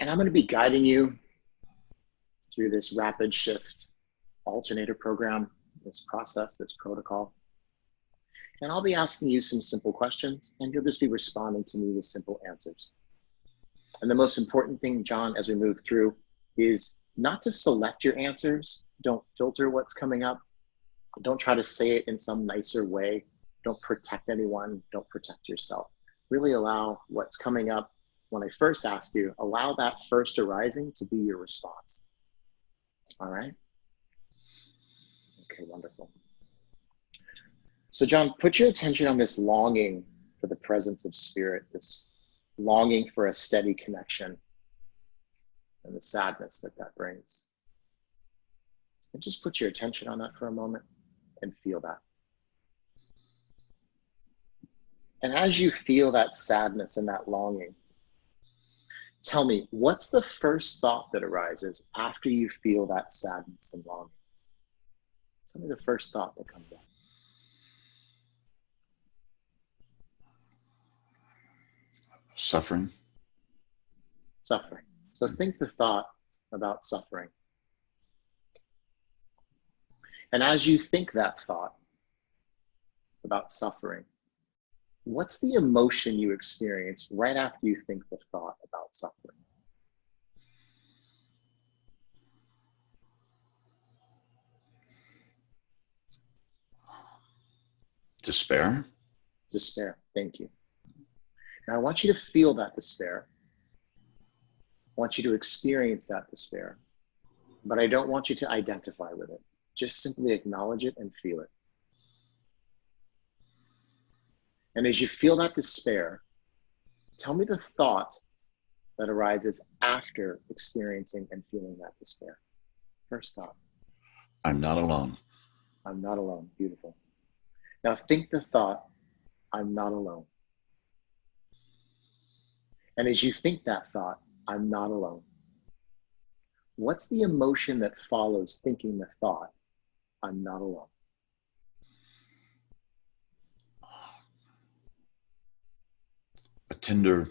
And I'm going to be guiding you through this rapid shift alternator program, this process, this protocol. And I'll be asking you some simple questions, and you'll just be responding to me with simple answers. And the most important thing, John, as we move through, is not to select your answers. Don't filter what's coming up. Don't try to say it in some nicer way. Don't protect anyone. Don't protect yourself. Really allow what's coming up when I first ask you, allow that first arising to be your response. All right? Okay, wonderful. So John, put your attention on this longing for the presence of spirit, this longing for a steady connection and the sadness that that brings. And just put your attention on that for a moment and feel that. And as you feel that sadness and that longing, tell me, what's the first thought that arises after you feel that sadness and longing? Tell me the first thought that comes up. Suffering. Suffering. So think the thought about suffering. And as you think that thought about suffering, what's the emotion you experience right after you think the thought about suffering? Despair. Despair. Thank you. Now I want you to feel that despair. I want you to experience that despair, but I don't want you to identify with it. Just simply acknowledge it and feel it. And as you feel that despair, tell me the thought that arises after experiencing and feeling that despair. First thought. I'm not alone. I'm not alone. Beautiful. Now think the thought, I'm not alone. And as you think that thought, I'm not alone, what's the emotion that follows thinking the thought, I'm not alone? A tender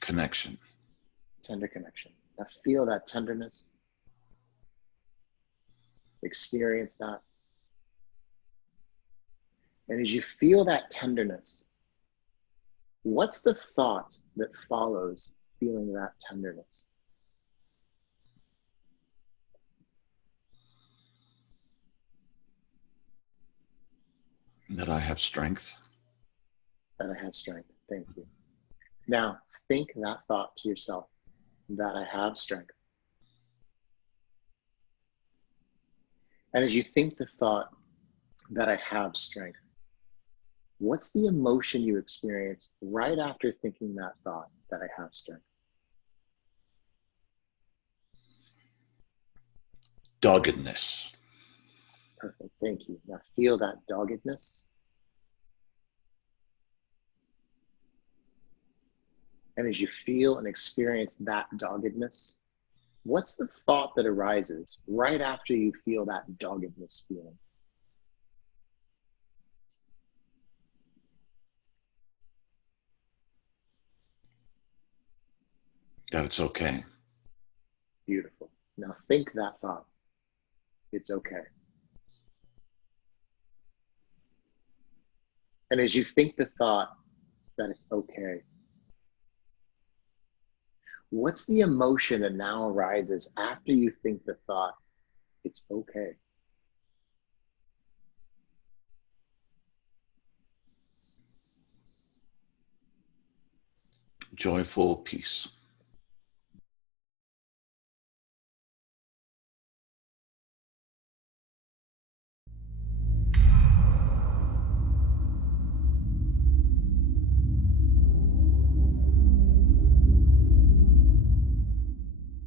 connection. Tender connection. Now feel that tenderness. Experience that. And as you feel that tenderness, what's the thought that follows feeling that tenderness? That I have strength. That I have strength. Thank you. Now think that thought to yourself, that I have strength. And as you think the thought that I have strength, what's the emotion you experience right after thinking that thought, that I have strength? Doggedness. Perfect, thank you. Now feel that doggedness. And as you feel and experience that doggedness, what's the thought that arises right after you feel that doggedness feeling? That it's okay. Beautiful. Now think that thought. It's okay. And as you think the thought that it's okay, what's the emotion that now arises after you think the thought, it's okay? Joyful peace.